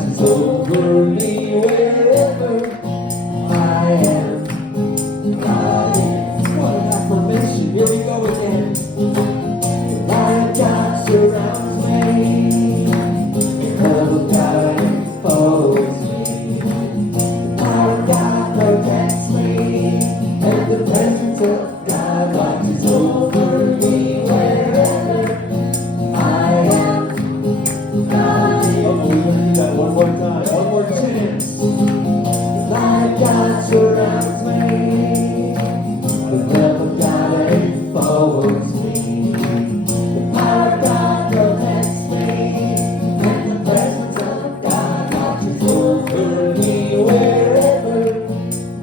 watches over me wherever I am. God is. What an affirmation. Here we go again. The light of God surrounds me. The love of God enfolds me. The power of God protects me. And the presence of God watches over me wherever I am. God is. Oh, we're going to do that one more time. One more chance. The light of God surrounds me. The love of God enfolds me. The power of God protects me. And the presence of God watches over me wherever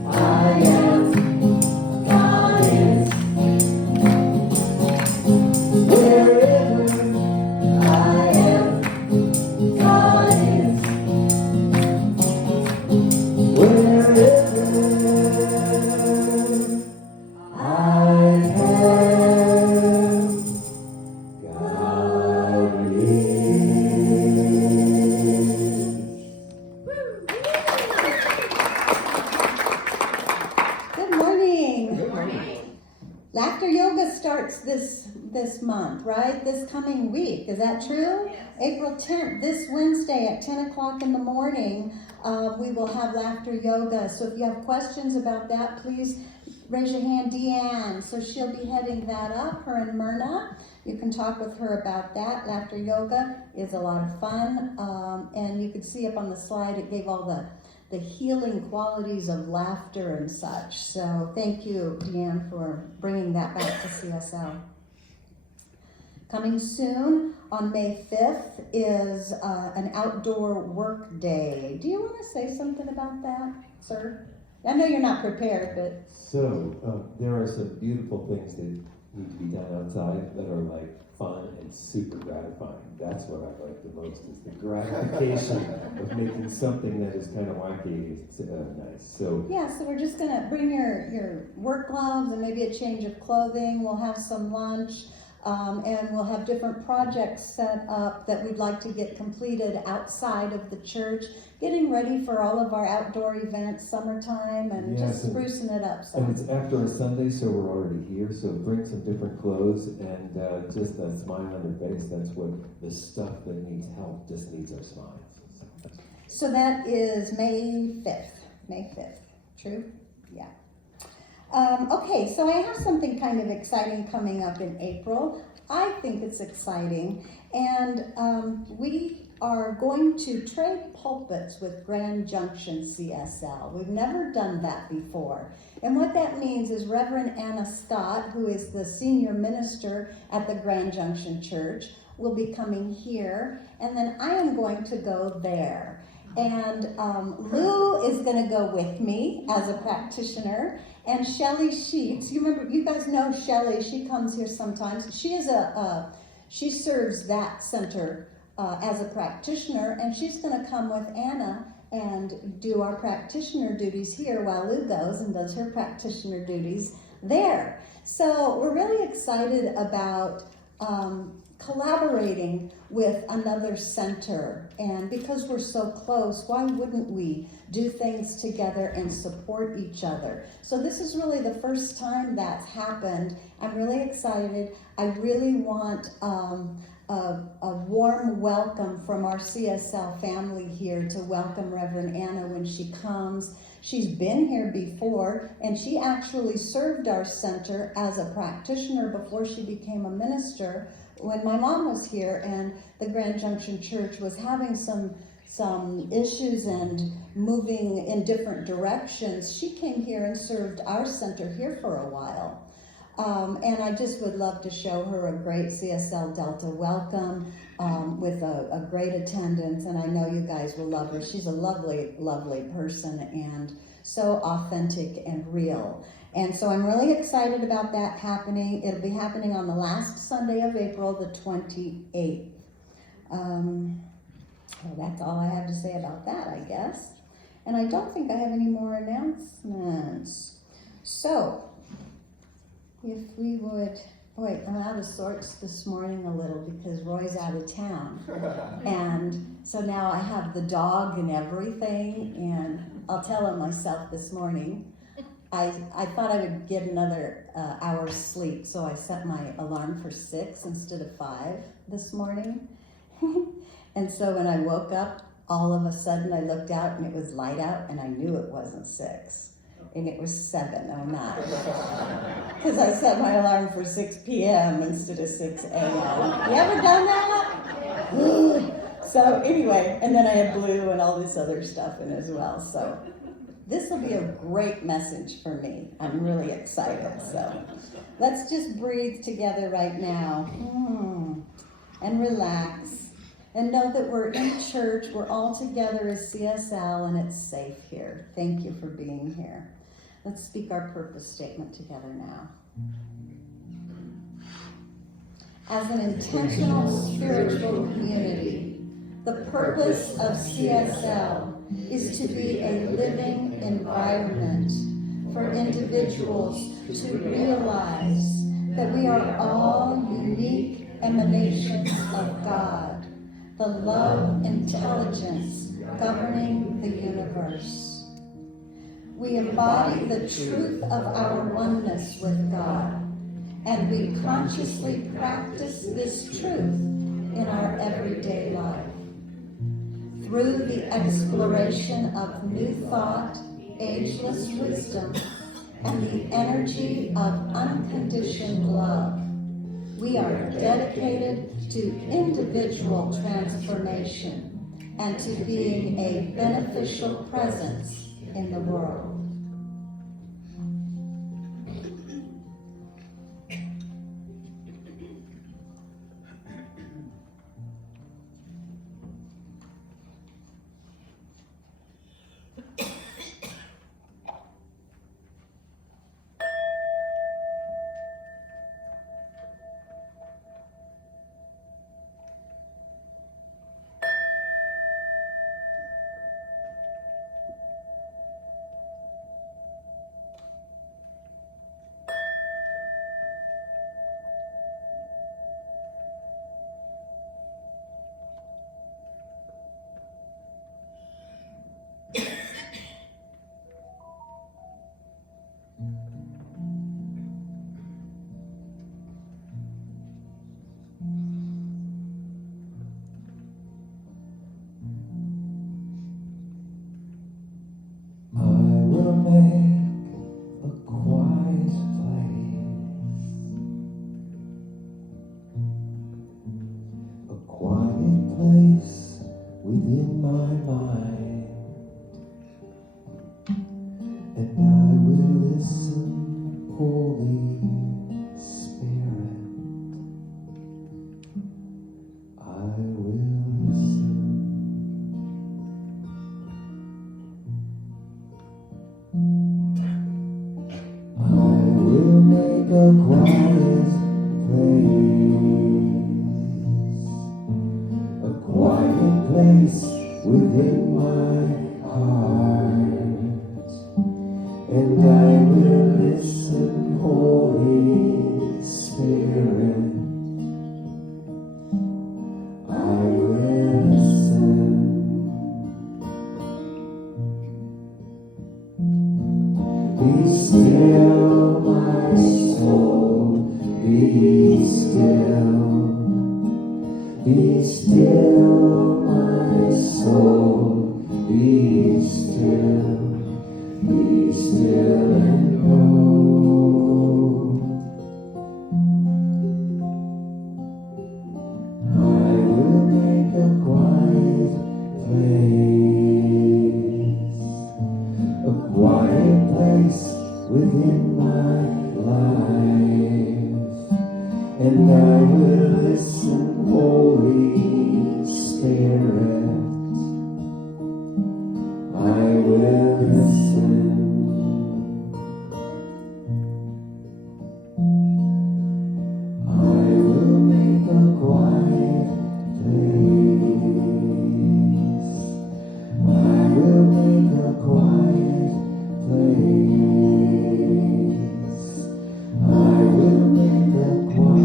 I am. God is. Wherever I am, God is. Wherever I am, God is. Good morning. Good morning. Laughter yoga starts this month, right? This coming week. Is that true? Yes. April 10th, this Wednesday at 10 o'clock in the morning, we will have laughter yoga. So if you have questions about that, please raise your hand, Deanne. So she'll be heading that up, her and Myrna. You can talk with her about that. Laughter yoga is a lot of fun. And you could see up on the slide, it gave all the healing qualities of laughter and such. So thank you, Deanne, for bringing that back to CSL. Coming soon on May 5th is an outdoor work day. Do you want to say something about that, sir? I know you're not prepared, but... So, there are some beautiful things that need to be done outside that are like fun and super gratifying. That's what I like the most, is the gratification of making something that is kind of wacky. It's nice. So yeah, so we're just gonna bring your work gloves and maybe a change of clothing. We'll have some lunch, and we'll have different projects set up that we'd like to get completed outside of the church, getting ready for all of our outdoor events, summertime, and yes, just sprucing it up. So. And it's after a Sunday, so we're already here. So bring some different clothes and just a smile on your face. That's what the stuff that needs help just needs our smiles. So that is May 5th. May 5th. True? Yeah. Okay, so I have something kind of exciting coming up in April. I think it's exciting. And we are going to trade pulpits with Grand Junction CSL. We've never done that before. And what that means is Reverend Anna Scott, who is the senior minister at the Grand Junction Church, will be coming here. And then I am going to go there. And Lou is going to go with me as a practitioner. And Shelley Sheets, you guys know Shelley. She comes here sometimes. She serves that center as a practitioner, and she's going to come with Anna and do our practitioner duties here while Lou goes and does her practitioner duties there. So we're really excited about collaborating with another center, and because we're so close, why wouldn't we do things together and support each other? So this is really the first time that's happened. I'm really excited. I really want a warm welcome from our CSL family here to welcome Reverend Anna when she comes. She's been here before, and she actually served our center as a practitioner before she became a minister. When my mom was here and the Grand Junction Church was having some issues and moving in different directions, she came here and served our center here for a while. And I just would love to show her a great CSL Delta welcome with a great attendance, and I know you guys will love her. She's a lovely, lovely person and so authentic and real. And so I'm really excited about that happening. It'll be happening on the last Sunday of April, the 28th. Well, that's all I have to say about that, I guess. And I don't think I have any more announcements. So, if we would Boy, I'm out of sorts this morning a little because Roy's out of town. And so now I have the dog and everything, and I'll tell him myself this morning. I thought I would get another hour's sleep, so I set my alarm for 6 instead of 5 this morning. And so when I woke up, all of a sudden I looked out and it was light out, and I knew it wasn't 6. And it was 7:09. Because I set my alarm for 6 p.m. instead of 6 a.m. You ever done that? So anyway, and then I had blue and all this other stuff in as well. So this will be a great message for me. I'm really excited. So let's just breathe together right now and relax and know that we're in church. We're all together as CSL, and it's safe here. Thank you for being here. Let's speak our purpose statement together now. As an intentional spiritual community, the purpose of CSL is to be a living environment for individuals to realize that we are all unique emanations of God, the love intelligence governing the universe. We embody the truth of our oneness with God, and we consciously practice this truth in our everyday life. Through the exploration of new thought, ageless wisdom, and the energy of unconditioned love, we are dedicated to individual transformation and to being a beneficial presence in the world. Within my mind, and I will listen, Holy Spirit. I will listen. I will make a quiet place within my heart, and I will listen, Holy Spirit. I will listen. Be still, my soul, be still. Be still, my soul, be still and know. I will make a quiet place within my life, and I will listen, Holy Spirit. I will listen. I will make a quiet place. I will make a quiet place. I will make a quiet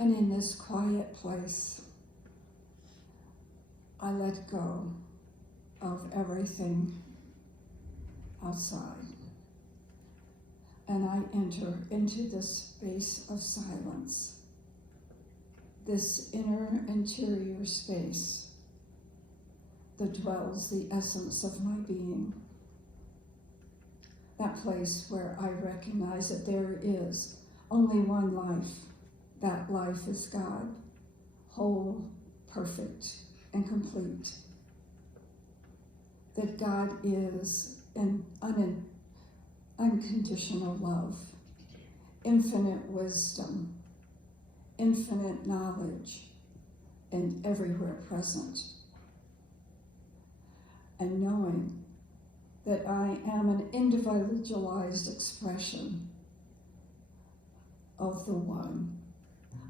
And in this quiet place, I let go of everything outside. And I enter into this space of silence, this interior space that dwells the essence of my being. That place where I recognize that there is only one life. That life is God, whole, perfect, and complete. That God is an unconditional love, infinite wisdom, infinite knowledge, and everywhere present. And knowing that I am an individualized expression of the One.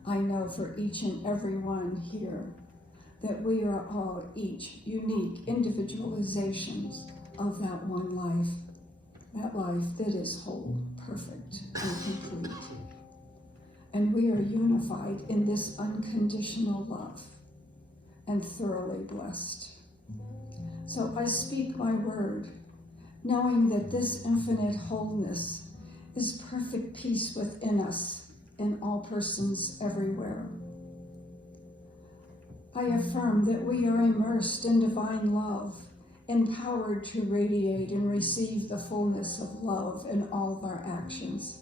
I know for each and every one here that we are all each unique individualizations of that one life, that life that is whole, perfect, and complete. And we are unified in this unconditional love and thoroughly blessed. So I speak my word, knowing that this infinite wholeness is perfect peace within us, in all persons everywhere. I affirm that we are immersed in divine love, empowered to radiate and receive the fullness of love in all of our actions.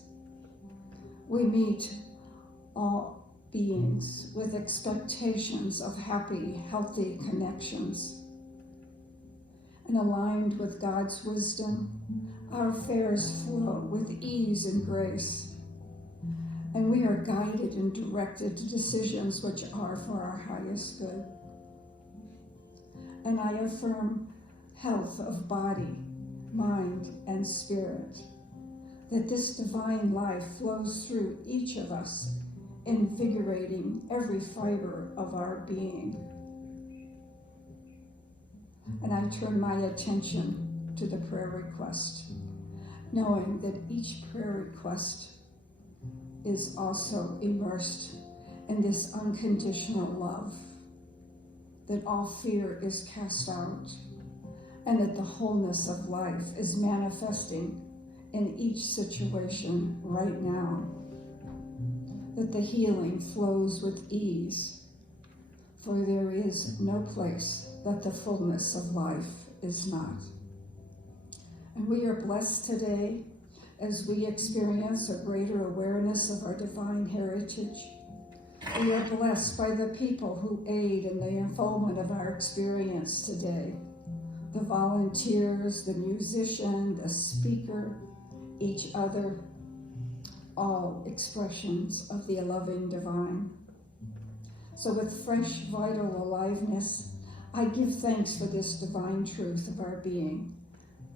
We meet all beings with expectations of happy, healthy connections. And aligned with God's wisdom, our affairs flow with ease and grace. And we are guided and directed to decisions which are for our highest good. And I affirm health of body, mind, and spirit, that this divine life flows through each of us, invigorating every fiber of our being. And I turn my attention to the prayer request, knowing that each prayer request is also immersed in this unconditional love, that all fear is cast out, and that the wholeness of life is manifesting in each situation right now, that the healing flows with ease, for there is no place that the fullness of life is not. And we are blessed today as we experience a greater awareness of our divine heritage. We are blessed by the people who aid in the unfoldment of our experience today. The volunteers, the musician, the speaker, each other, all expressions of the loving divine. So with fresh, vital aliveness, I give thanks for this divine truth of our being,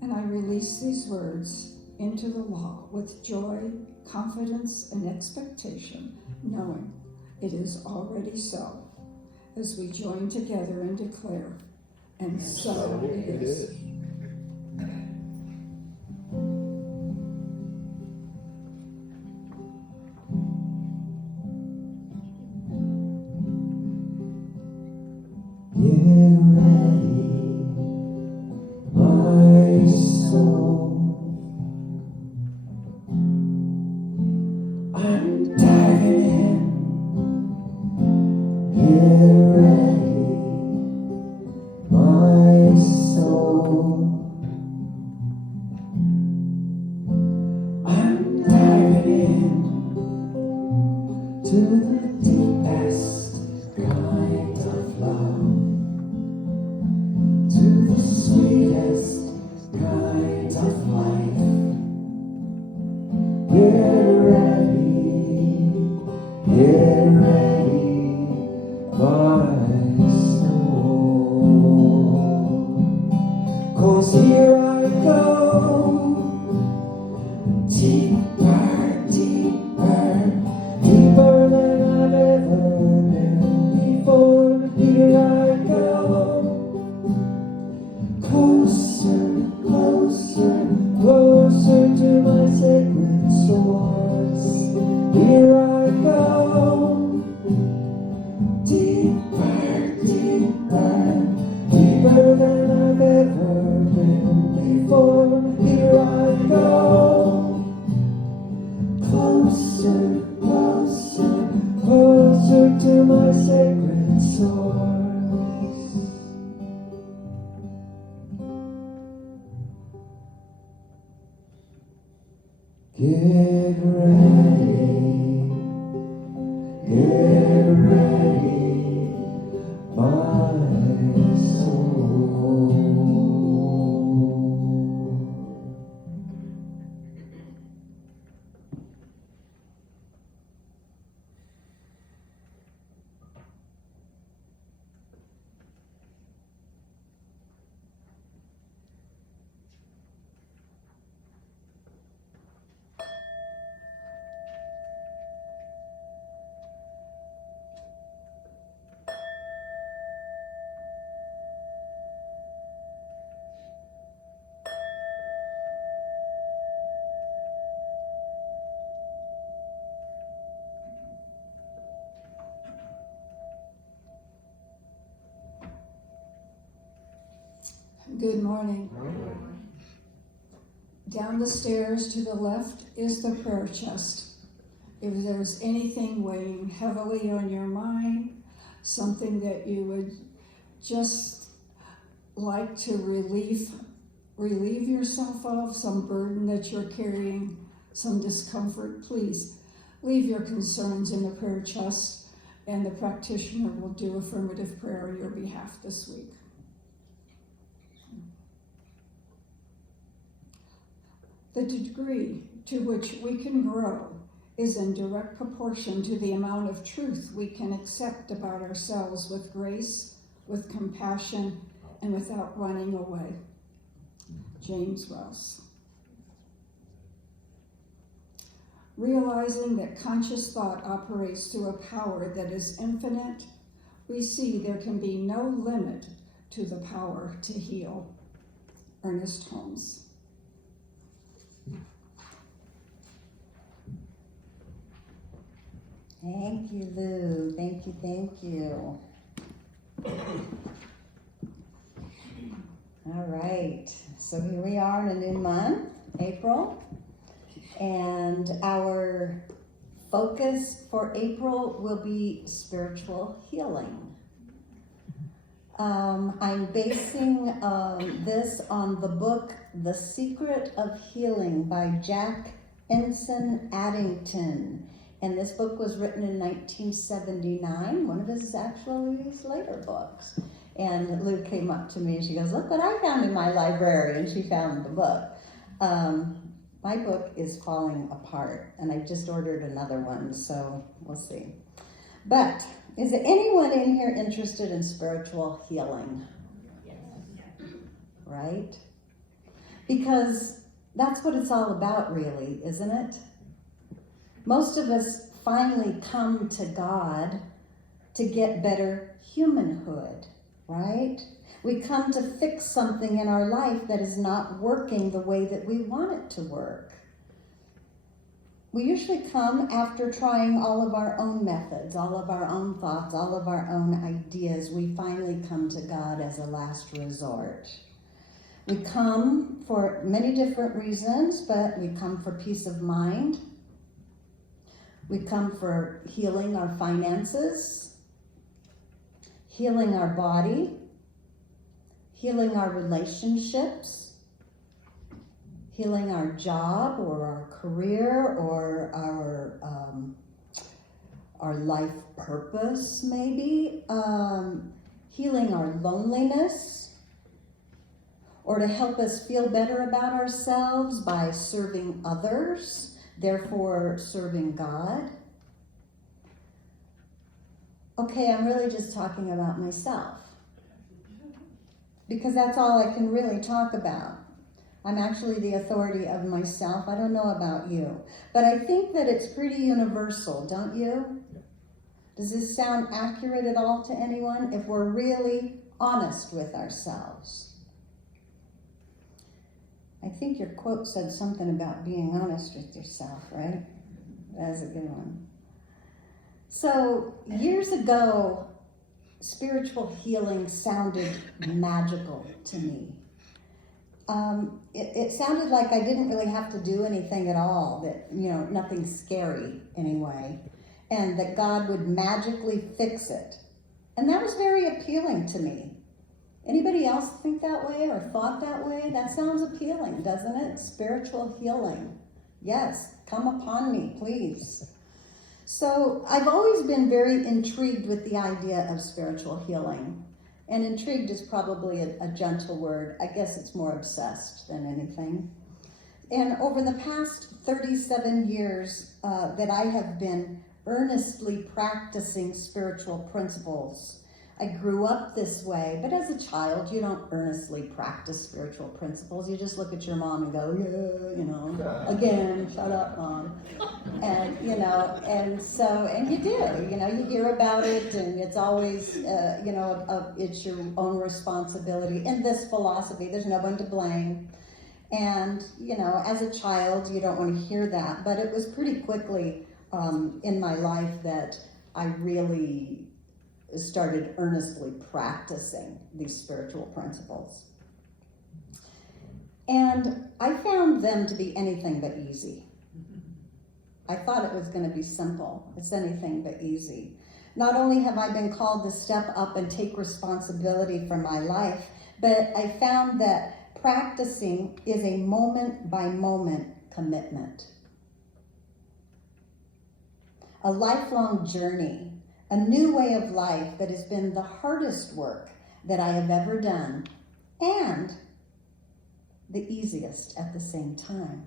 and I release these words into the law with joy, confidence, and expectation, knowing it is already so, as we join together and declare, and so it is. Get ready, my soul. I'm diving in. Get ready, my soul. I'm diving in to the deepest kind of love, to the sweetest kind of life. Get ready, my soul. 'Cause here I go, deeper, deeper, deeper than I've ever been before. Here I go, closer, closer, closer to my sacred source. Here I go, for, here I go. Closer, closer, closer to my sacred source. Get ready, my soul. Good morning. Down the stairs to the left is the prayer chest. If there's anything weighing heavily on your mind, something that you would just like to relieve yourself of, some burden that you're carrying, some discomfort, please leave your concerns in the prayer chest, and the practitioner will do affirmative prayer on your behalf this week. The degree to which we can grow is in direct proportion to the amount of truth we can accept about ourselves with grace, with compassion, and without running away. James Ross. Realizing that conscious thought operates through a power that is infinite, we see there can be no limit to the power to heal. Ernest Holmes. Thank you, Lou. Thank you, thank you. All right, so here we are in a new month, April, and our focus for April will be spiritual healing. I'm basing this on the book, The Secret of Healing by Jack Ensign Addington. And this book was written in 1979, one of his later books. And Lou came up to me and she goes, look what I found in my library, and she found the book. My book is falling apart, and I just ordered another one, so we'll see. But is there anyone in here interested in spiritual healing? Yes. Right? Because that's what it's all about, really, isn't it? Most of us finally come to God to get better humanhood, right? We come to fix something in our life that is not working the way that we want it to work. We usually come after trying all of our own methods, all of our own thoughts, all of our own ideas. We finally come to God as a last resort. We come for many different reasons, but we come for peace of mind. We come for healing our finances, healing our body, healing our relationships, healing our job or our career or our life purpose, maybe, healing our loneliness, or to help us feel better about ourselves by serving others, therefore serving God. Okay, I'm really just talking about myself, because that's all I can really talk about. I'm actually the authority of myself. I don't know about you, but I think that it's pretty universal, don't you? Does this sound accurate at all to anyone? If we're really honest with ourselves. I think your quote said something about being honest with yourself, right? That's a good one. So years ago, spiritual healing sounded magical to me. it sounded like I didn't really have to do anything at all, that, nothing scary anyway, and that God would magically fix it. And that was very appealing to me. Anybody else think that way or thought that way? That sounds appealing, doesn't it? Spiritual healing. Yes, come upon me, please. So I've always been very intrigued with the idea of spiritual healing. And intrigued is probably a gentle word. I guess it's more obsessed than anything. And over the past 37 years that I have been earnestly practicing spiritual principles, I grew up this way, but as a child, you don't earnestly practice spiritual principles. You just look at your mom and go, yeah, again, shut up, Mom. And, and you do, you hear about it, and it's always, it's your own responsibility. In this philosophy, there's no one to blame. And, as a child, you don't want to hear that. But it was pretty quickly in my life that I really started earnestly practicing these spiritual principles. And I found them to be anything but easy. I thought it was going to be simple. It's anything but easy. Not only have I been called to step up and take responsibility for my life, but I found that practicing is a moment-by-moment commitment. A lifelong journey. A new way of life that has been the hardest work that I have ever done, and the easiest at the same time.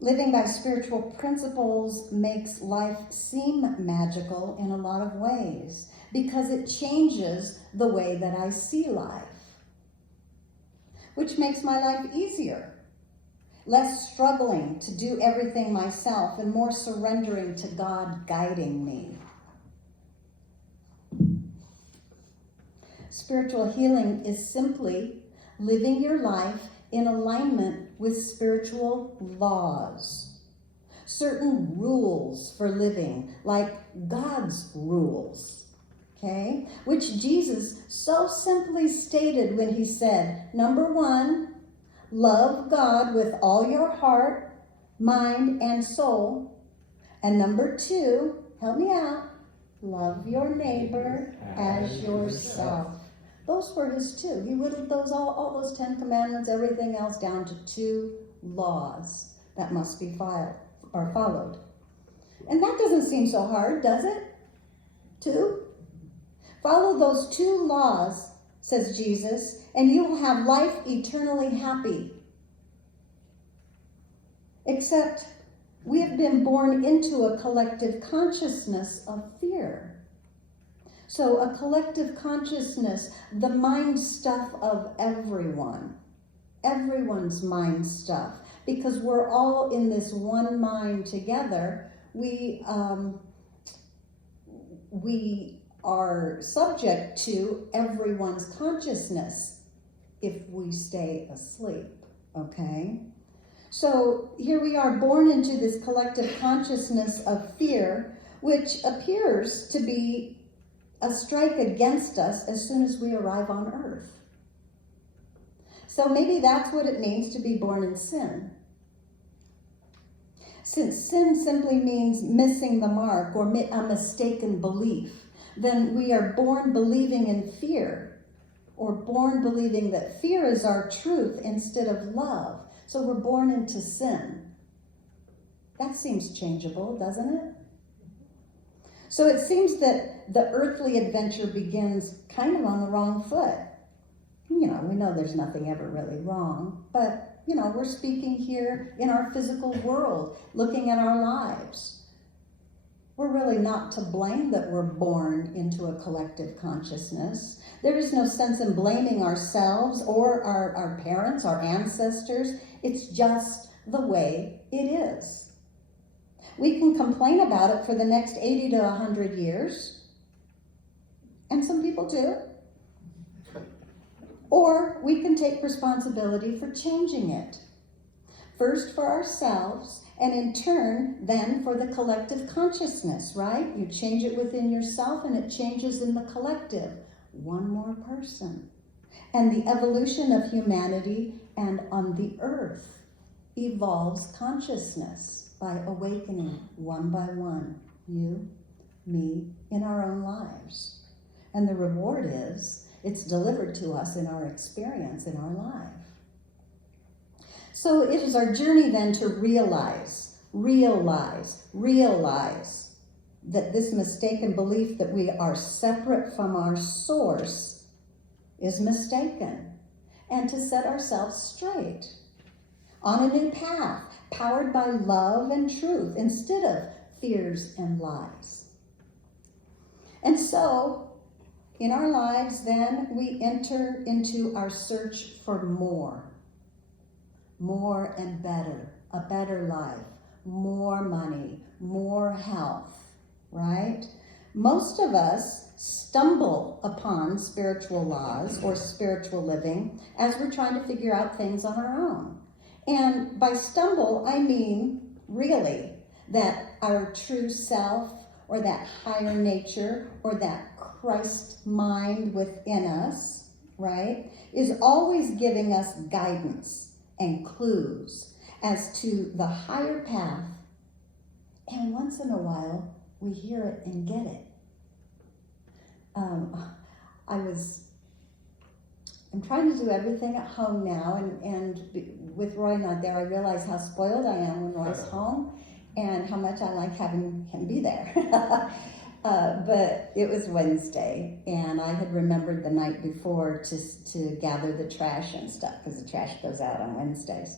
Living by spiritual principles makes life seem magical in a lot of ways because it changes the way that I see life, which makes my life easier. Less struggling to do everything myself and more surrendering to God guiding me. Spiritual healing is simply living your life in alignment with spiritual laws. Certain rules for living, like God's rules, okay? Which Jesus so simply stated when he said, number 1, love God with all your heart, mind, and soul. And number 2, help me out, love your neighbor as yourself. Those were his 2. He whittled all those 10 commandments, everything else down to 2 laws that must be followed. And that doesn't seem so hard, does it? 2? Follow those 2 laws, says Jesus, and you will have life eternally happy. Except we have been born into a collective consciousness of fear. So a collective consciousness, the mind stuff of everyone's mind stuff, because we're all in this one mind together, we are subject to everyone's consciousness if we stay asleep, okay? So here we are born into this collective consciousness of fear, which appears to be a strike against us as soon as we arrive on earth. So maybe that's what it means to be born in sin. Since sin simply means missing the mark or a mistaken belief, then we are born believing in fear, or born believing that fear is our truth instead of love. So we're born into sin. That seems changeable, doesn't it? So it seems that the earthly adventure begins kind of on the wrong foot. We know there's nothing ever really wrong, but we're speaking here in our physical world, looking at our lives. We're really not to blame that we're born into a collective consciousness. There is no sense in blaming ourselves or our parents, our ancestors. It's just the way it is. We can complain about it for the next 80 to 100 years, and some people do. Or we can take responsibility for changing it. First for ourselves, and in turn, then for the collective consciousness, right? You change it within yourself and it changes in the collective. One more person. And the evolution of humanity and on the earth evolves consciousness by awakening one by one, you, me, in our own lives. And the reward is, it's delivered to us in our experience in our life. So it is our journey then to realize that this mistaken belief that we are separate from our source is mistaken, and to set ourselves straight on a new path, powered by love and truth instead of fears and lies. And so, in our lives, then, we enter into our search for more and better, a better life, more money, more health, right? Most of us stumble upon spiritual laws or spiritual living as we're trying to figure out things on our own. And by stumble, I mean really that our true self or that higher nature or that Christ mind within us, right, is always giving us guidance and clues as to the higher path. And once in a while, we hear it and get it. I'm trying to do everything at home now, and with Roy not there, I realize how spoiled I am when Roy's home and how much I like having him be there. But it was Wednesday, and I had remembered the night before to gather the trash and stuff, because the trash goes out on Wednesdays.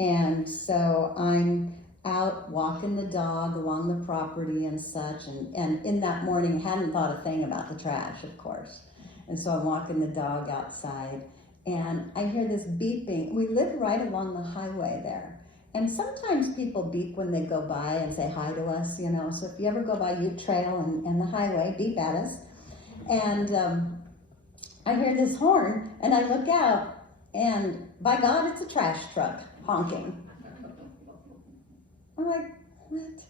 And so I'm out walking the dog along the property and such, and in that morning hadn't thought a thing about the trash, of course. And so I'm walking the dog outside, and I hear this beeping. We live right along the highway there. And sometimes people beep when they go by and say hi to us, you know. So if you ever go by Ute Trail and the highway, beep at us. And I hear this horn, and I look out, and by God, it's a trash truck honking. I'm like, what?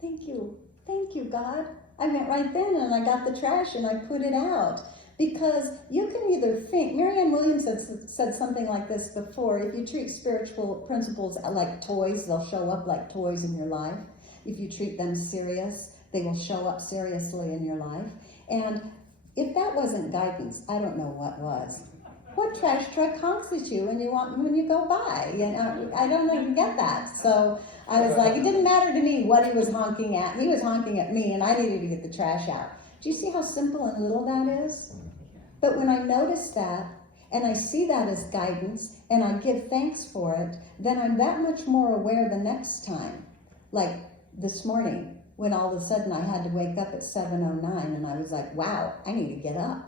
Thank you, God. I went right then and I got the trash and I put it out. Because you can either think, Marianne Williams said something like this before, if you treat spiritual principles like toys, they'll show up like toys in your life. If you treat them serious, they will show up seriously in your life. And if that wasn't guidance, I don't know what was. What trash truck honks at you when you go by? You know, I don't even get that. So I was like, it didn't matter to me what he was honking at. He was honking at me, and I needed to get the trash out. Do you see how simple and little that is? But when I notice that, and I see that as guidance, and I give thanks for it, then I'm that much more aware the next time. Like this morning, when all of a sudden I had to wake up at 7:09, and I was like, wow, I need to get up,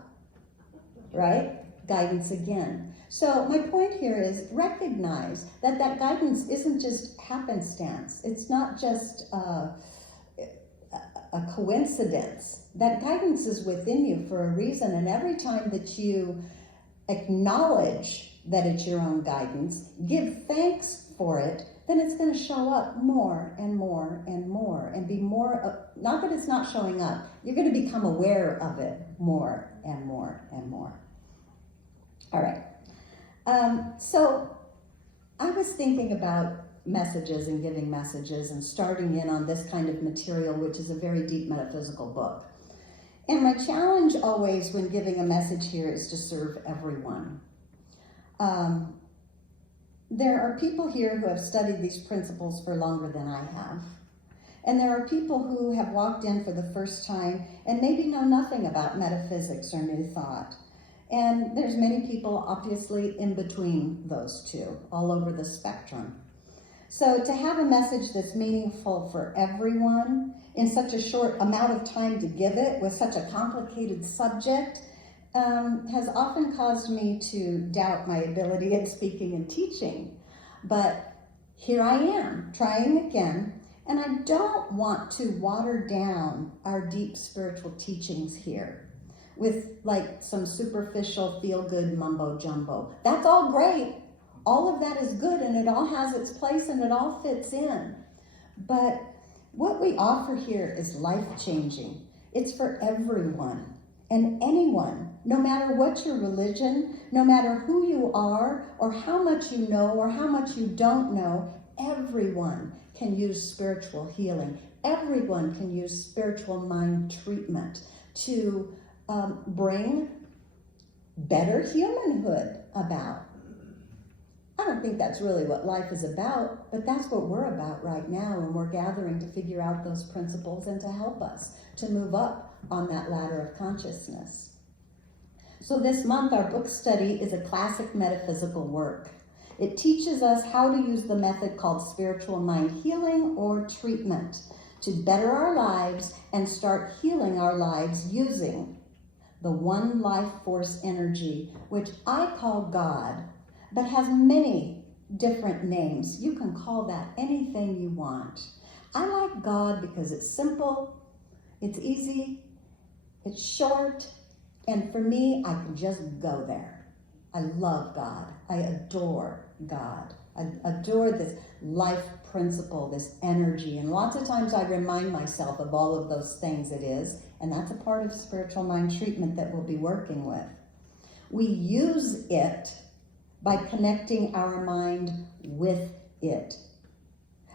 right? Guidance again. So my point here is recognize that guidance isn't just happenstance. It's not just a coincidence. That guidance is within you for a reason, and every time that you acknowledge that it's your own guidance, give thanks for it, then it's going to show up more and more and more, and be more, not that it's not showing up, you're going to become aware of it more and more and more. All right. So I was thinking about messages and giving messages and starting in on this kind of material, which is a very deep metaphysical book. And my challenge always when giving a message here is to serve everyone. There are people here who have studied these principles for longer than I have. And there are people who have walked in for the first time and maybe know nothing about metaphysics or new thought. And there's many people obviously in between those two, all over the spectrum. So to have a message that's meaningful for everyone in such a short amount of time to give it with such a complicated subject has often caused me to doubt my ability at speaking and teaching. But here I am, trying again, and I don't want to water down our deep spiritual teachings here with like some superficial feel-good mumbo-jumbo. That's all great. All of that is good, and it all has its place, and it all fits in. But what we offer here is life-changing. It's for everyone and anyone No matter what your religion, no matter who you are, or how much you know, or how much you don't know, everyone can use spiritual healing. Everyone can use spiritual mind treatment to bring better humanhood about. I don't think that's really what life is about, but that's what we're about right now, and we're gathering to figure out those principles and to help us to move up on that ladder of consciousness. So this month, our book study is a classic metaphysical work. It teaches us how to use the method called spiritual mind healing or treatment to better our lives and start healing our lives using the one life force energy, which I call God, but has many different names. You can call that anything you want. I like God because it's simple, it's easy, it's short, and for me, I can just go there. I love God. I adore God. I adore this life principle, this energy, and lots of times I remind myself of all of those things it is, and that's a part of spiritual mind treatment that we'll be working with. We use it by connecting our mind with it,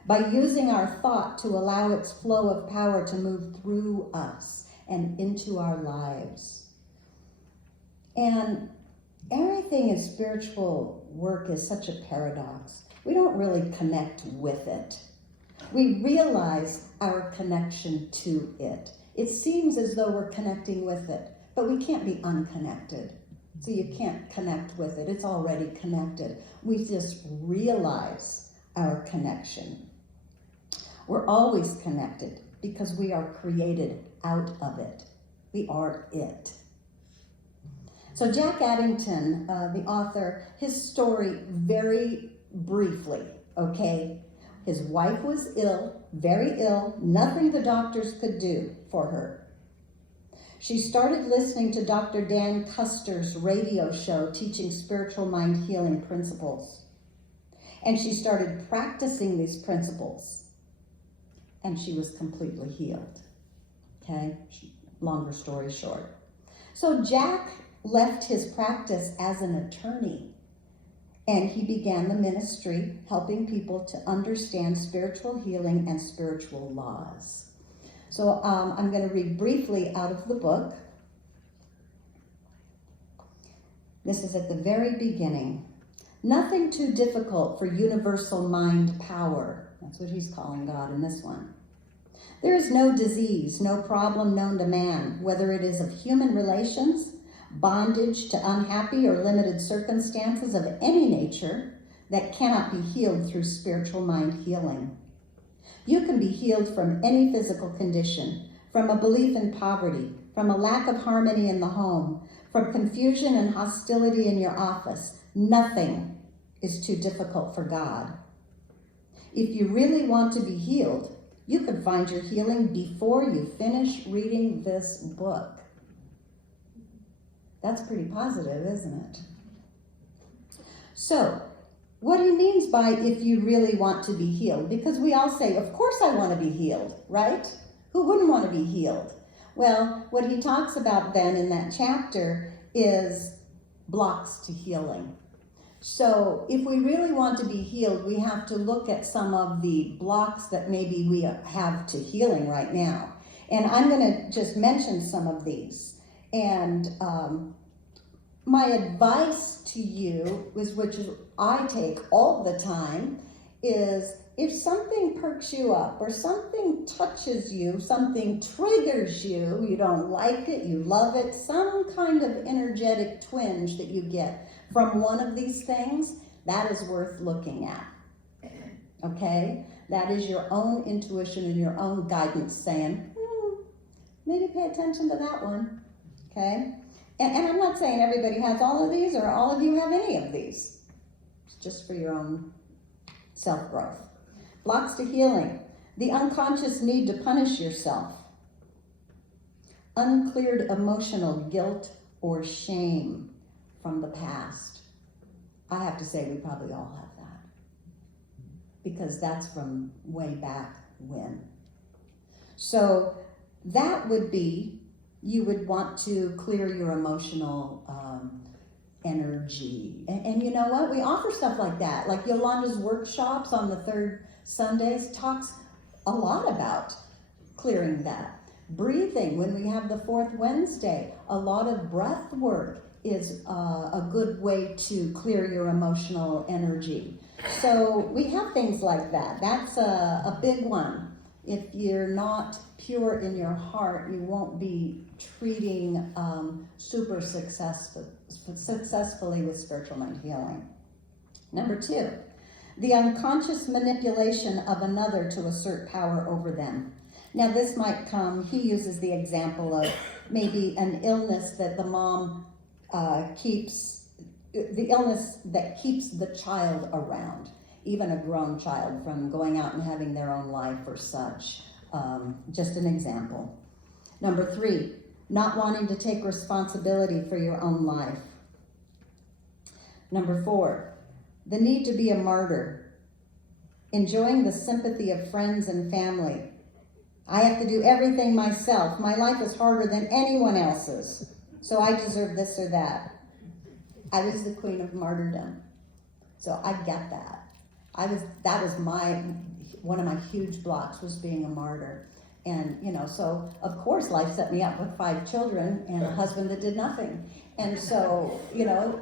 by using our thought to allow its flow of power to move through us and into our lives. And everything in spiritual work is such a paradox. We don't really connect with it. We realize our connection to it. It seems as though we're connecting with it, but we can't be unconnected. So you can't connect with it. It's already connected. We just realize our connection. We're always connected because we are created out of it. We are it. So Jack Addington, the author, his story very briefly, okay? His wife was ill, very ill, nothing the doctors could do for her. She started listening to Dr. Dan Custer's radio show teaching spiritual mind healing principles. And she started practicing these principles. And she was completely healed. Okay? Longer story short. So Jack left his practice as an attorney. And he began the ministry helping people to understand spiritual healing and spiritual laws. So I'm going to read briefly out of the book. This is at the very beginning. Nothing too difficult for universal mind power. That's what he's calling God in this one. There is no disease, no problem known to man, whether it is of human relations, bondage to unhappy or limited circumstances of any nature, that cannot be healed through spiritual mind healing. You can be healed from any physical condition, from a belief in poverty, from a lack of harmony in the home, from confusion and hostility in your office. Nothing is too difficult for God. If you really want to be healed, you can find your healing before you finish reading this book. That's pretty positive, isn't it? So, what he means by if you really want to be healed, because we all say, of course I want to be healed, right? Who wouldn't want to be healed? Well, what he talks about then in that chapter is blocks to healing. So if we really want to be healed, we have to look at some of the blocks that maybe we have to healing right now. And I'm going to just mention some of these. And my advice to you, which I take all the time, is if something perks you up or something touches you, something triggers you, you don't like it, you love it, some kind of energetic twinge that you get from one of these things, that is worth looking at. Okay? That is your own intuition and your own guidance saying, maybe pay attention to that one. Okay? And I'm not saying everybody has all of these or all of you have any of these. It's just for your own self-growth. Blocks to healing. The unconscious need to punish yourself. Uncleared emotional guilt or shame from the past. I have to say we probably all have that. Because that's from way back when. So that would be You would want to clear your emotional energy. And you know what? We offer stuff like that. Like Yolanda's workshops on the third Sundays talks a lot about clearing that. Breathing, when we have the fourth Wednesday, a lot of breath work is a good way to clear your emotional energy. So we have things like that. That's a big one. If you're not pure in your heart, you won't be treating super successfully with spiritual mind healing. Number 2, the unconscious manipulation of another to assert power over them. Now this might come, he uses the example of maybe an illness that the mom keeps the child around, even a grown child, from going out and having their own life or such. Just an example. Number 3, not wanting to take responsibility for your own life. Number 4, the need to be a martyr, enjoying the sympathy of friends and family. I have to do everything myself. My life is harder than anyone else's, so I deserve this or that. I was the queen of martyrdom, so I get that. That was one of my huge blocks, was being a martyr. And, so of course life set me up with 5 children and a husband that did nothing. And so,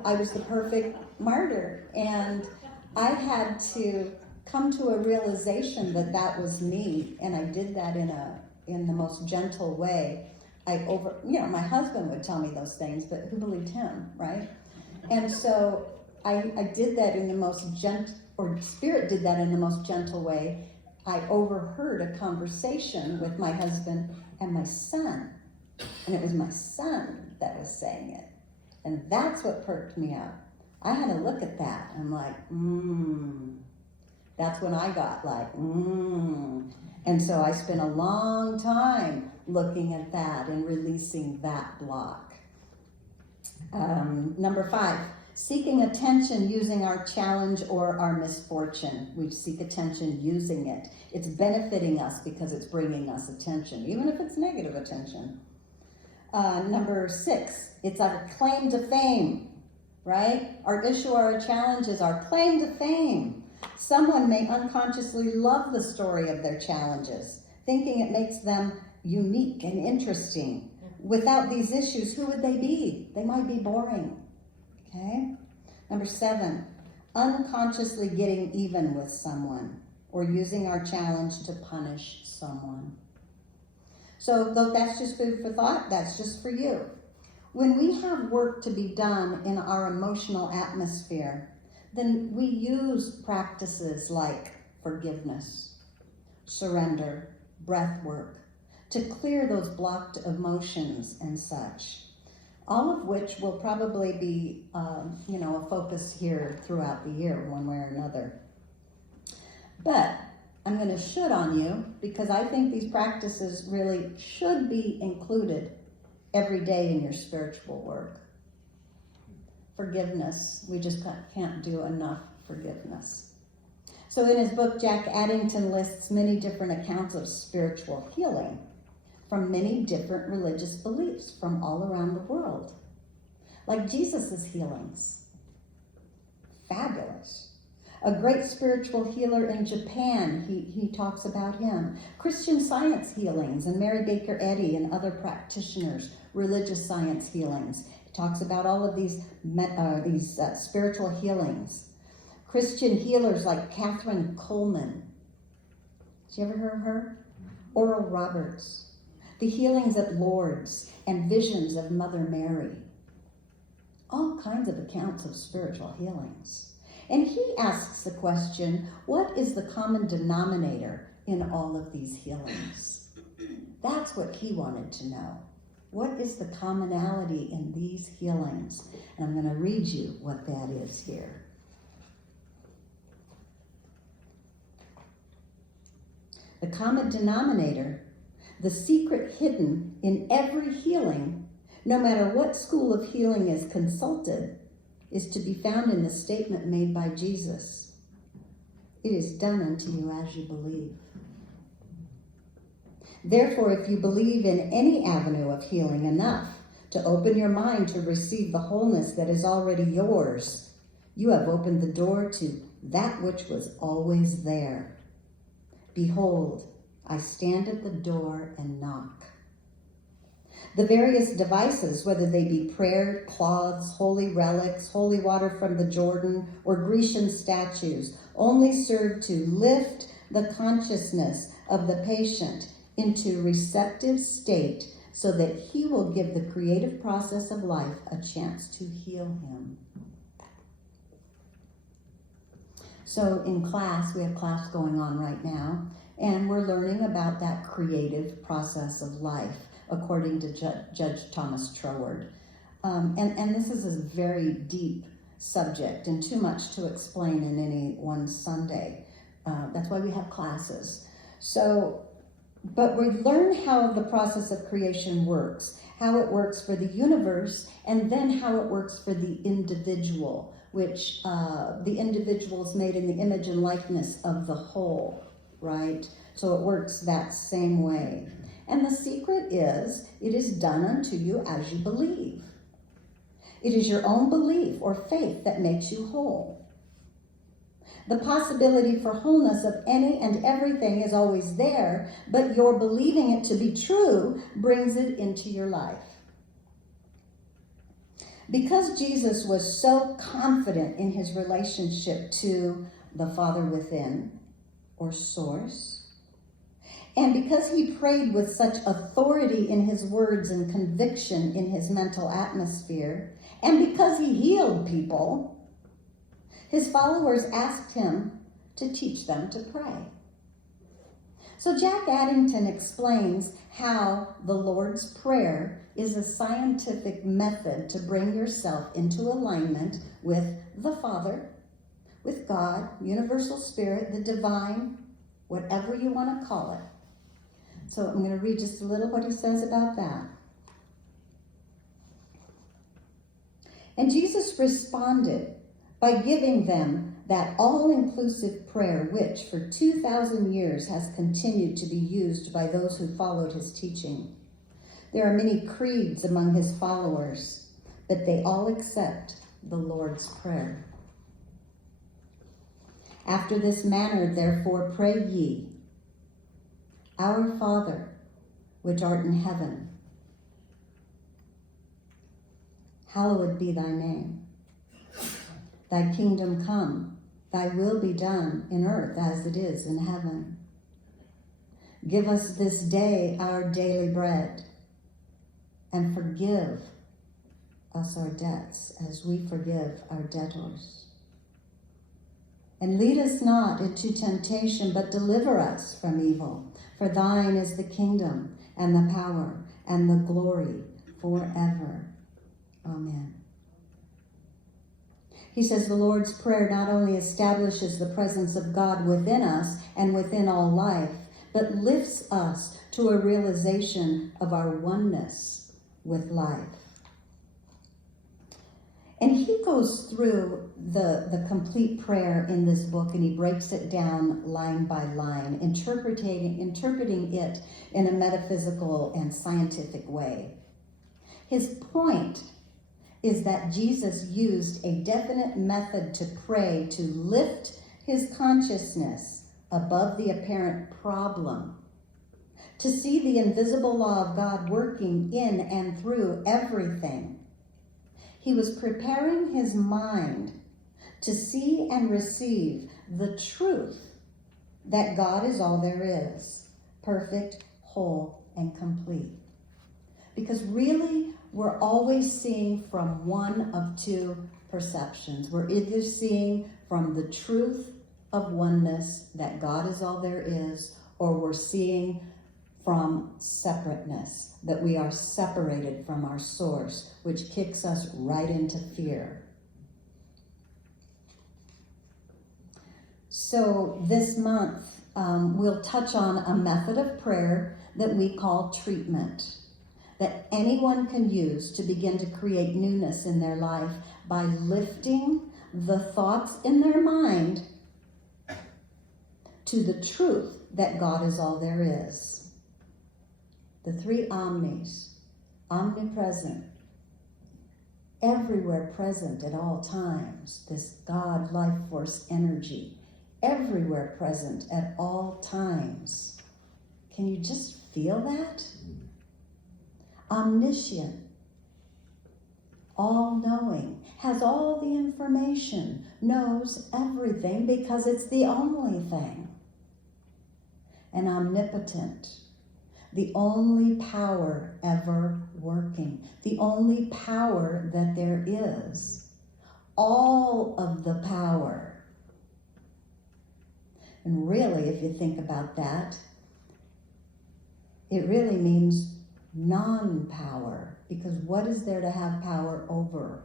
I was the perfect martyr. And I had to come to a realization that that was me. And I did that in the most gentle way. My husband would tell me those things, but who believed him, right? And so I did that in the most Spirit did that in the most gentle way. I overheard a conversation with my husband and my son, and it was my son that was saying it. And that's what perked me up. I had to look at that. I'm like, That's when I got like, And so I spent a long time looking at that and releasing that block. Number 5, seeking attention using our challenge or our misfortune. We seek attention using it. It's benefiting us because it's bringing us attention, even if it's negative attention. Number 6, it's our claim to fame, right? Our issue or our challenge is our claim to fame. Someone may unconsciously love the story of their challenges, thinking it makes them unique and interesting. Without these issues, who would they be? They might be boring. Okay? Number 7, unconsciously getting even with someone or using our challenge to punish someone. So though that's just food for thought, that's just for you. When we have work to be done in our emotional atmosphere, then we use practices like forgiveness, surrender, breath work, to clear those blocked emotions and such. All of which will probably be, a focus here throughout the year, one way or another. But I'm going to should on you because I think these practices really should be included every day in your spiritual work. Forgiveness, we just can't do enough forgiveness. So in his book, Jack Addington lists many different accounts of spiritual healing from many different religious beliefs from all around the world. Like Jesus' healings. Fabulous. A great spiritual healer in Japan, he talks about him. Christian Science healings, and Mary Baker Eddy and other practitioners, religious science healings. He talks about all of these spiritual healings. Christian healers like Catherine Coleman. Did you ever hear of her? Oral Roberts. The healings at Lourdes and visions of Mother Mary. All kinds of accounts of spiritual healings. And he asks the question, what is the common denominator in all of these healings? That's what he wanted to know. What is the commonality in these healings? And I'm going to read you what that is here. The common denominator, the secret hidden in every healing, no matter what school of healing is consulted, is to be found in the statement made by Jesus. It is done unto you as you believe. Therefore, if you believe in any avenue of healing enough to open your mind to receive the wholeness that is already yours, you have opened the door to that which was always there. Behold, I stand at the door and knock. The various devices, whether they be prayer, cloths, holy relics, holy water from the Jordan, or Grecian statues, only serve to lift the consciousness of the patient into receptive state so that he will give the creative process of life a chance to heal him. So in class, we have class going on right now, and we're learning about that creative process of life, according to Judge Thomas Troward. And this is a very deep subject and too much to explain in any one Sunday. That's why we have classes. But we learn how the process of creation works, how it works for the universe, and then how it works for the individual, which the individual is made in the image and likeness of the whole, right? So it works that same way. And the secret is, it is done unto you as you believe. It is your own belief or faith that makes you whole. The possibility for wholeness of any and everything is always there, but your believing it to be true brings it into your life. Because Jesus was so confident in his relationship to the Father within, or Source, and because he prayed with such authority in his words and conviction in his mental atmosphere, and because he healed people, his followers asked him to teach them to pray. So Jack Addington explains how the Lord's Prayer is a scientific method to bring yourself into alignment with the Father, with God, Universal Spirit, the Divine, whatever you want to call it. So I'm going to read just a little what he says about that. And Jesus responded by giving them that all-inclusive prayer which for 2,000 years has continued to be used by those who followed his teaching. There are many creeds among his followers, but they all accept the Lord's Prayer. After this manner, therefore, pray ye, Our Father, which art in heaven, hallowed be thy name. Thy kingdom come, thy will be done in earth as it is in heaven. Give us this day our daily bread, and forgive us our debts as we forgive our debtors. And lead us not into temptation, but deliver us from evil. For thine is the kingdom, and the power, and the glory forever. Amen. He says the Lord's Prayer not only establishes the presence of God within us and within all life, but lifts us to a realization of our oneness with life. And he goes through the complete prayer in this book, and he breaks it down line by line, interpreting it in a metaphysical and scientific way. His point is that Jesus used a definite method to pray to lift his consciousness above the apparent problem, to see the invisible law of God working in and through everything. He was preparing his mind to see and receive the truth that God is all there is, perfect, whole, and complete. Because really, we're always seeing from one of two perceptions. We're either seeing from the truth of oneness, that God is all there is, or we're seeing from separateness, that we are separated from our source, which kicks us right into fear. So this month, we'll touch on a method of prayer that we call treatment, that anyone can use to begin to create newness in their life by lifting the thoughts in their mind to the truth that God is all there is. the three omnis, omnipresent, everywhere present at all times, this God life force energy, everywhere present at all times. Can you just feel that? Omniscient, all-knowing, has all the information, knows everything because it's the only thing. And omnipotent, the only power ever working, the only power that there is, all of the power. And really, if you think about that, it really means non-power, because what is there to have power over?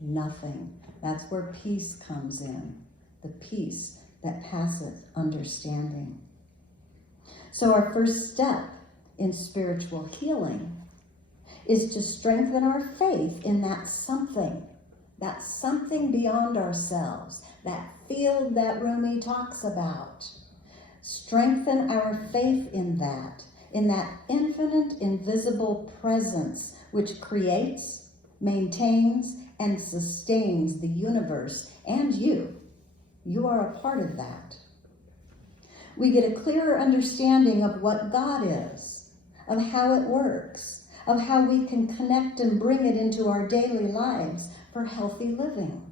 Nothing. That's where peace comes in, the peace that passeth understanding. So our first step in spiritual healing is to strengthen our faith in that something beyond ourselves, that field that Rumi talks about. Strengthen our faith in that infinite, invisible presence which creates, maintains, and sustains the universe and you. You are a part of that. We get a clearer understanding of what God is, of how it works, of how we can connect and bring it into our daily lives for healthy living.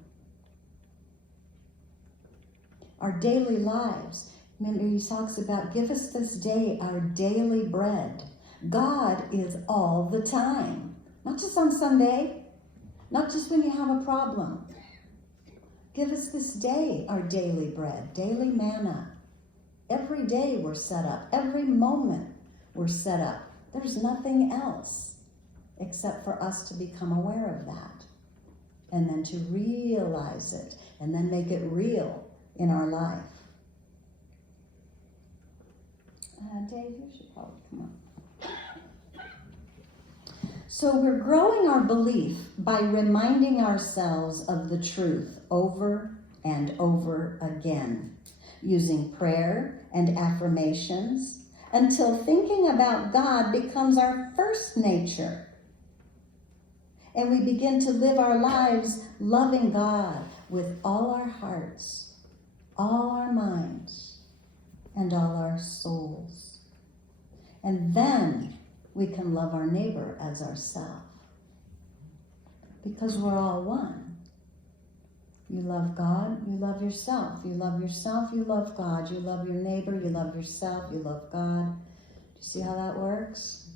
Our daily lives. Remember, he talks about, give us this day our daily bread. God is all the time, not just on Sunday, not just when you have a problem. Give us this day our daily bread, daily manna. Every day we're set up. Every moment we're set up. There's nothing else except for us to become aware of that and then to realize it and then make it real in our life. Dave, you should probably come up. So we're growing our belief by reminding ourselves of the truth over and over again, using prayer and affirmations until thinking about God becomes our first nature. And we begin to live our lives loving God with all our hearts, all our minds, and all our souls. And then we can love our neighbor as ourselves, because we're all one. You love God, you love yourself. You love yourself, you love God. You love your neighbor, you love yourself, you love God. Do you see how that works?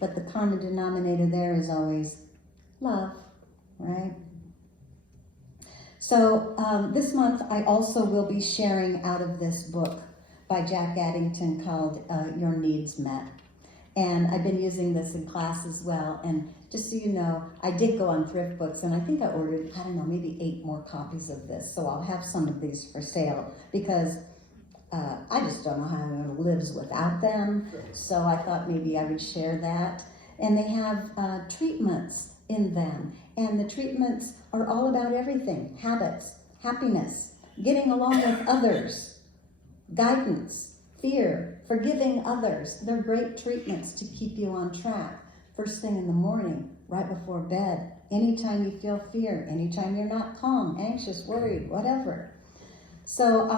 But the common denominator there is always love, right? So this month I also will be sharing out of this book by Jack Addington called Your Needs Met. And I've been using this in class as well. And just so you know, I did go on Thrift Books, and I think I ordered, I don't know, maybe 8 more copies of this. So I'll have some of these for sale because I just don't know how anyone lives without them. So I thought maybe I would share that. And they have treatments in them. And the treatments are all about everything: habits, happiness, getting along with others, guidance, fear, forgiving others. They're great treatments to keep you on track. First thing in the morning, right before bed, anytime you feel fear, anytime you're not calm, anxious, worried, whatever. So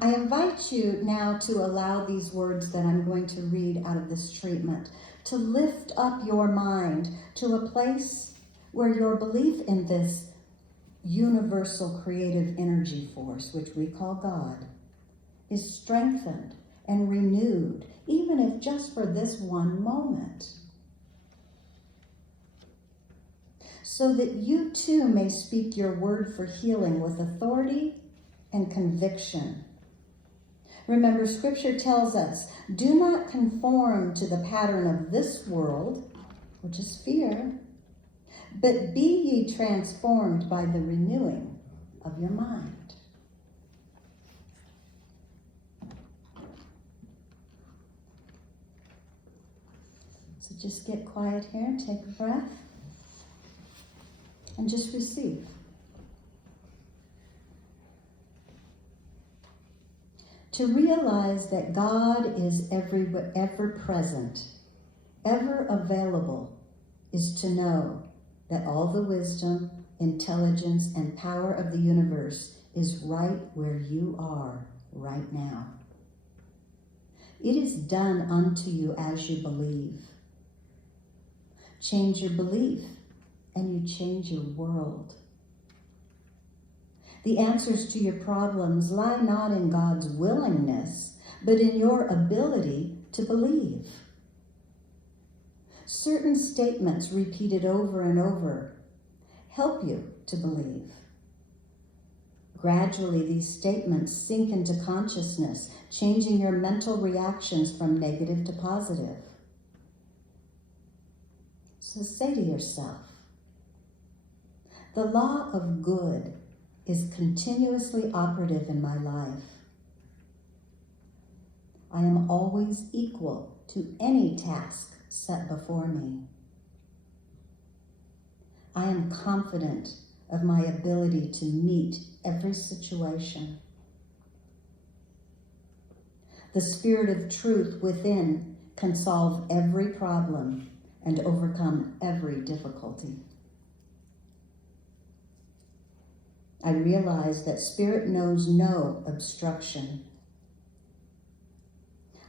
I invite you now to allow these words that I'm going to read out of this treatment to lift up your mind to a place where your belief in this universal creative energy force, which we call God, is strengthened and renewed, even if just for this one moment, so that you too may speak your word for healing with authority and conviction. Remember, Scripture tells us, do not conform to the pattern of this world, which is fear, but be ye transformed by the renewing of your mind. So just get quiet here, take a breath, and just receive. To realize that God is ever present, ever available, is to know that all the wisdom, intelligence, and power of the universe is right where you are right now. It is done unto you as you believe. Change your belief, and you change your world. The answers to your problems lie not in God's willingness, but in your ability to believe. Certain statements repeated over and over help you to believe. Gradually, these statements sink into consciousness, changing your mental reactions from negative to positive. So say to yourself, the law of good is continuously operative in my life. I am always equal to any task set before me. I am confident of my ability to meet every situation. The Spirit of truth within can solve every problem and overcome every difficulty. I realize that Spirit knows no obstruction.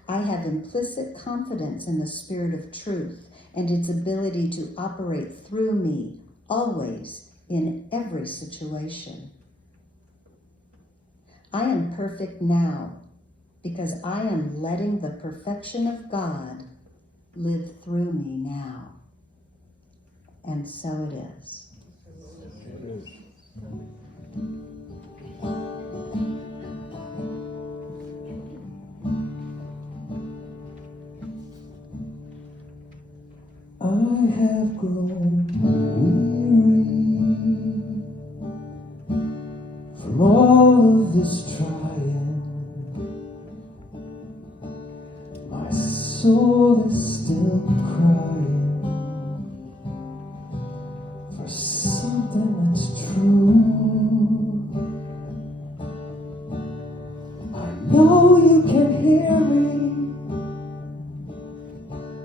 I have implicit confidence in the Spirit of truth and its ability to operate through me, always, in every situation. I am perfect now because I am letting the perfection of God live through me now. And so it is. I have grown weary from all of this trying. My soul is still crying for something that's true. I know you can hear me.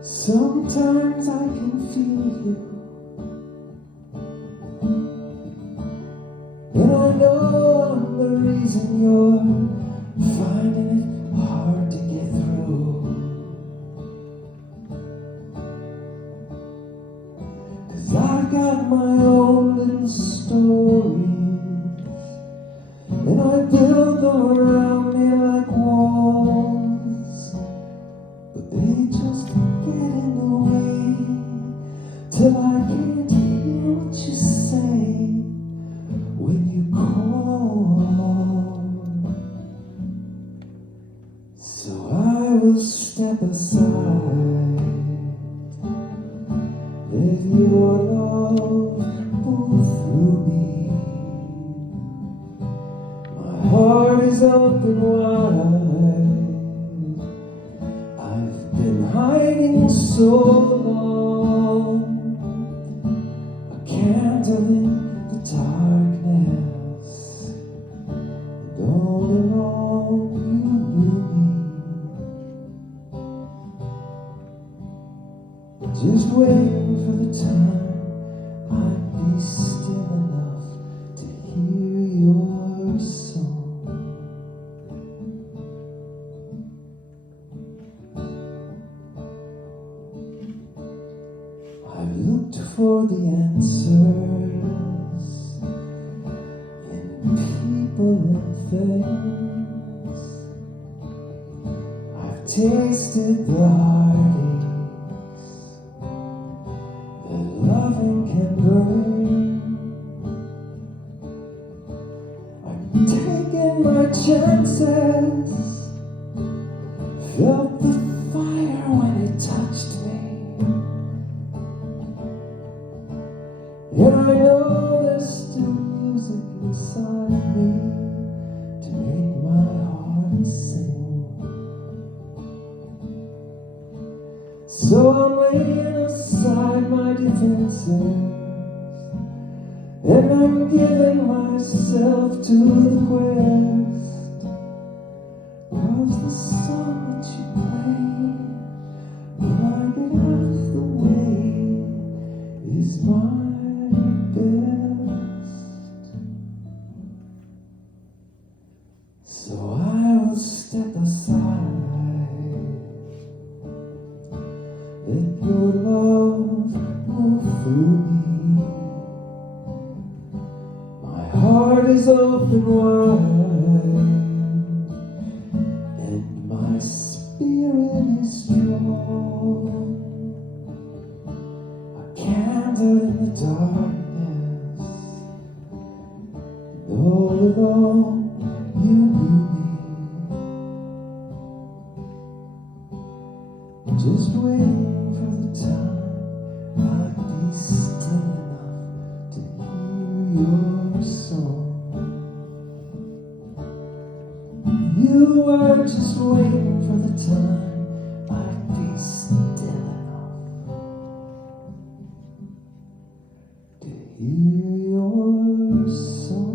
Sometimes I can feel you, and I know I'm the reason you're finding it hard to get through. 'Cause I got my own little stories, and I build them around me like walls, but they just get in the way till I can't hear what you say when you call. So I will step aside, let your love move through me. My heart is open wide. I've been hiding so long, a candle in the darkness, and all along you knew me, just waiting for the time I'd be still enough to hear your song. I've looked for the answers in people and things. I've tasted the heartaches that loving can bring. I've taken my chances, felt the fire when it touched me. And I know there's still music inside me to make my heart sing. So I'm laying aside my defenses, and I'm giving myself to the quest. was the song that you played when I get out of the way is my best. So I will step aside, let your love move through me. My heart is open wide, and my spirit is strong. A candle in the darkness, and all along you knew me. Just waiting for the time I'd be still enough to hear your song. You were just waiting for the time I'd be still enough to hear your song.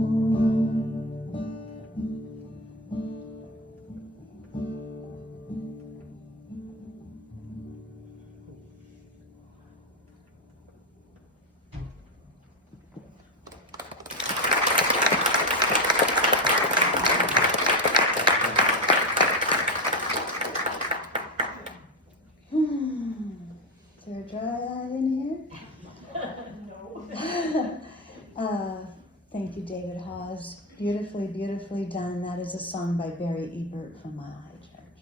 Is there a dry eye in here? No. Thank you, David Hawes. Beautifully, beautifully done. That is a song by Barry Ebert from Mile High Church.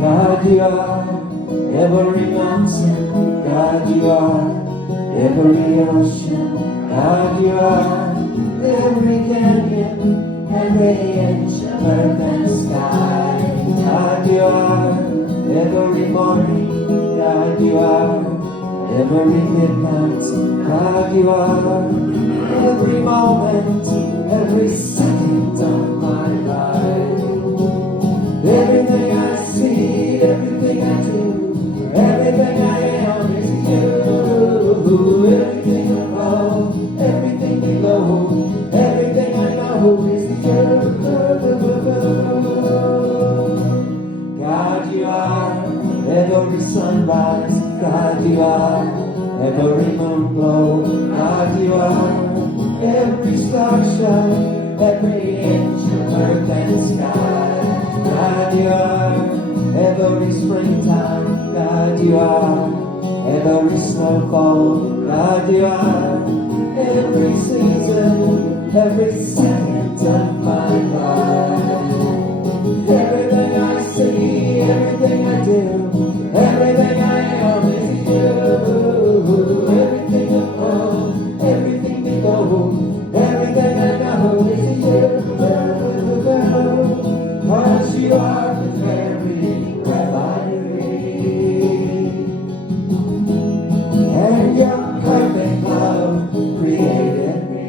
God, you are every mountain. God, you are every ocean. God, you are every canyon, every inch of earth and sky. God, you are every morning. God, you are every midnight. God, you are every moment, every second of my life. Everything I see, everything I do, everything I am is you. Everything above, everything below, everything I know is you. God, you are every sunrise. God, you are every moon glow. God, you are every star shine, every inch of earth and sky. God, you are every springtime. God, you are every snowfall. God, you are every season, every second of my life. Everything I see, everything I do, everything I am is you. Everything above, everything below, everything I know is you. Cause you are the very breath I breathe, and your perfect love created me.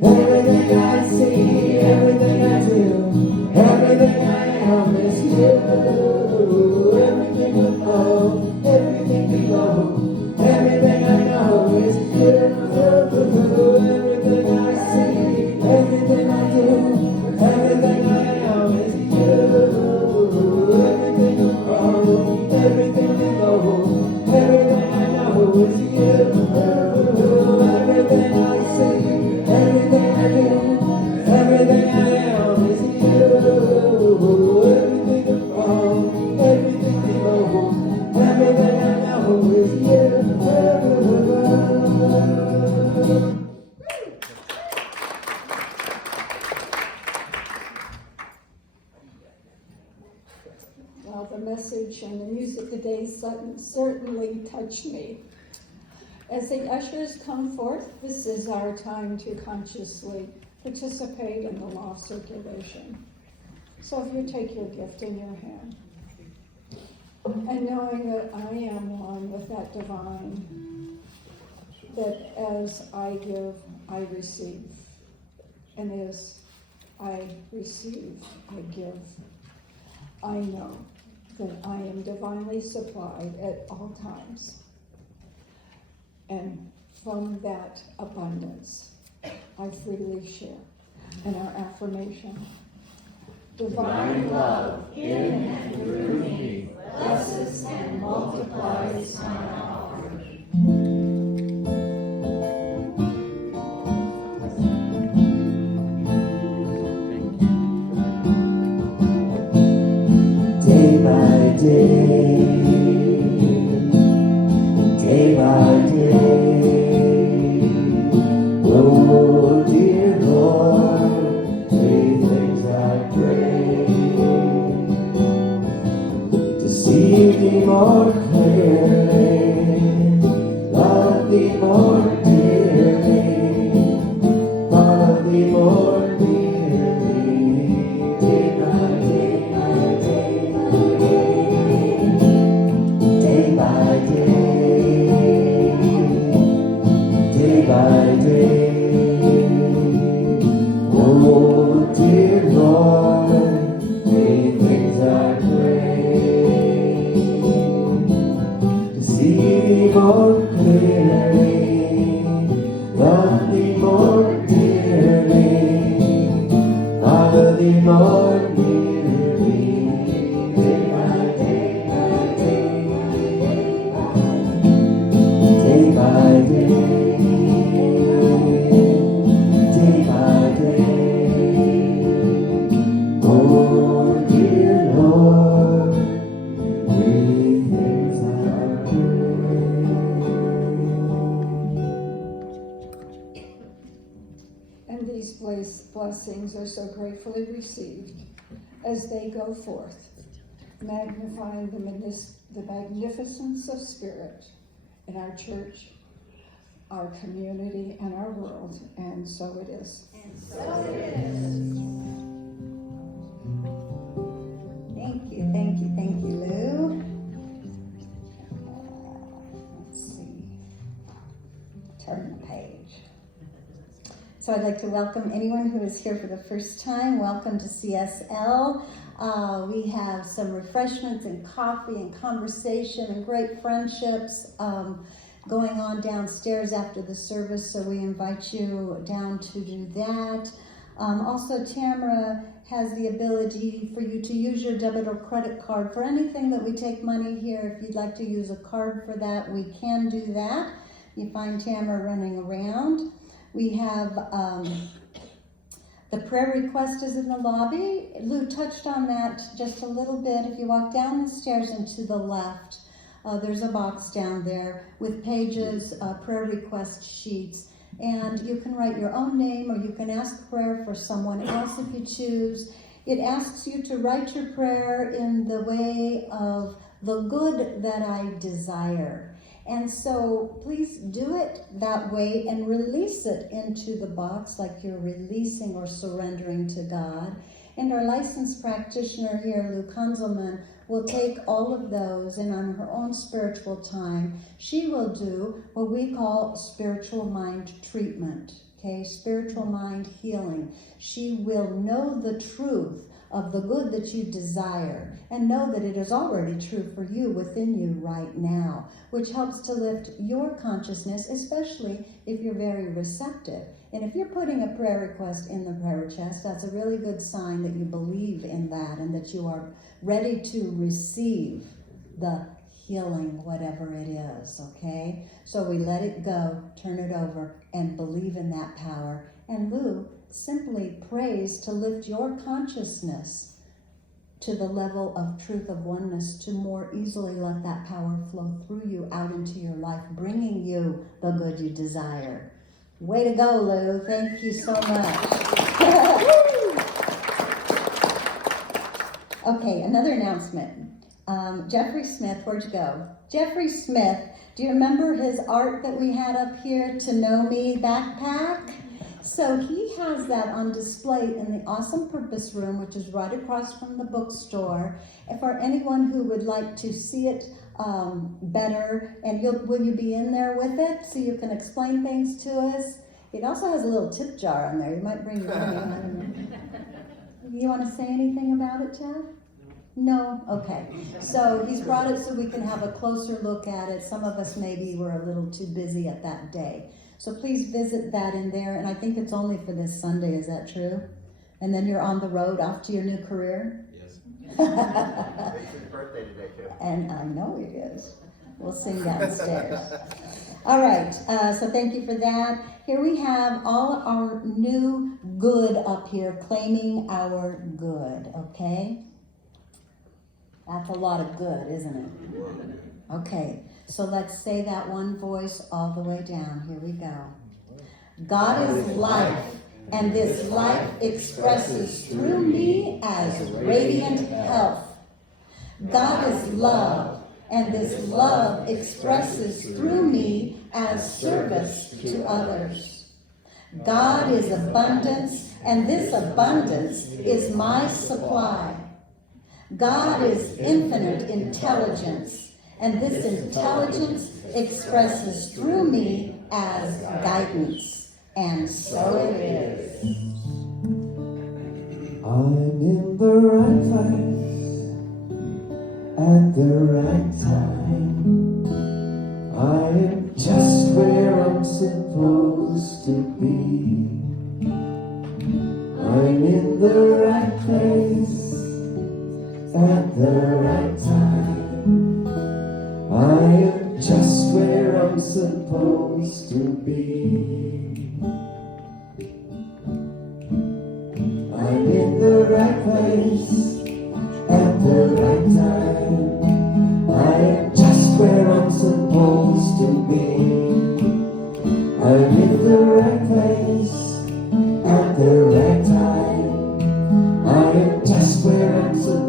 Everything I see, everything I do, everything I am is you. Everything above, everything below, everything I know is you. Everything I see, everything I do, everything I am is you. Everything above, everything below, everything I know is you. Everything I see, everything I do, everything I am is you. Everything above, everything below, everything I know is you. Well, the message and the music today certainly touched me. As the ushers come forth, this is our time to consciously participate in the law of circulation. So if you take your gift in your hand, and knowing that I am one with that divine, that as I give, I receive, and as I receive, I give. I know that I am divinely supplied at all times. And from that abundance, I freely share. And our affirmation, divine love in and through me blesses and multiplies my offering. Day by day, day by day. Oh dear Lord, three things I pray. To see thee more clearly, love thee more dearly, follow thee more dearly, day by day, by day, day by day, day by day. Oh dear Lord, three things I pray. To see thee more clearly, love thee more dearly, follow thee more dearly, day by day, by day, day by day, day by day. Oh dear Lord, three things I pray. And these blessings are so gratefully received as they go forth, magnifying the magnificence of Spirit in our church, our community, and our world. And so it is. Thank you, Lou. Let's see. Turn the page. So I'd like to welcome anyone who is here for the first time. Welcome to CSL. We have some refreshments and coffee and conversation and great friendships going on downstairs after the service, so we invite you down to do that. Also, Tamara has the ability for you to use your debit or credit card for anything that we take money here. If you'd like to use a card for that, we can do that. You find Tamara running around. We have the prayer request is in the lobby. Lou touched on that just a little bit. If you walk down the stairs and to the left, there's a box down there with pages, prayer request sheets. And you can write your own name, or you can ask prayer for someone else if you choose. It asks you to write your prayer in the way of the good that I desire. And so please do it that way and release it into the box like you're releasing or surrendering to God. And our licensed practitioner here, Lou Kunzelman, will take all of those, and on her own spiritual time, she will do what we call spiritual mind treatment, okay? Spiritual mind healing. She will know the truth of the good that you desire and know that it is already true for you within you right now, which helps to lift your consciousness, especially if you're very receptive. And if you're putting a prayer request in the prayer chest, that's a really good sign that you believe in that and that you are ready to receive the healing, whatever it is, okay? So we let it go, turn it over, and believe in that power. And Lou simply prays to lift your consciousness to the level of truth of oneness, to more easily let that power flow through you out into your life, bringing you the good you desire. Way to go, Lou. Thank you so much. Okay, another announcement. Jeffrey Smith, where'd you go? Jeffrey Smith, do you remember his art that we had up here, To Know Me backpack? So he has that on display in the Awesome Purpose Room, which is right across from the bookstore. And for anyone who would like to see it better, and will you be in there with it so you can explain things to us? It also has a little tip jar on there. You might bring your money. I don't know. You want to say anything about it, Chad? No? Okay. So he's brought it so we can have a closer look at it. Some of us maybe were a little too busy at that day. So please visit that in there. And I think it's only for this Sunday. Is that true? And then you're on the road off to your new career? Yes. It's his birthday today, too. And I know it is. We'll sing downstairs. All right, so thank you for that. Here we have all our new good up here, claiming our good, okay? That's a lot of good, isn't it? Okay, so let's say that one voice all the way down. Here we go. God is life, and this life expresses through me as radiant health. God is love, and this love expresses through me as service to others. God is abundance, and this abundance is my supply. God is infinite intelligence, and this intelligence expresses through me as guidance. And so it is. I'm in the right place at the right time. I am just where I'm supposed to be. I'm in the right place at the right time. I am just where I'm supposed to be. I'm in the right place at the right time. I am just where I'm supposed to be. I'm in the right place at the right time. I am just where I'm supposed to be.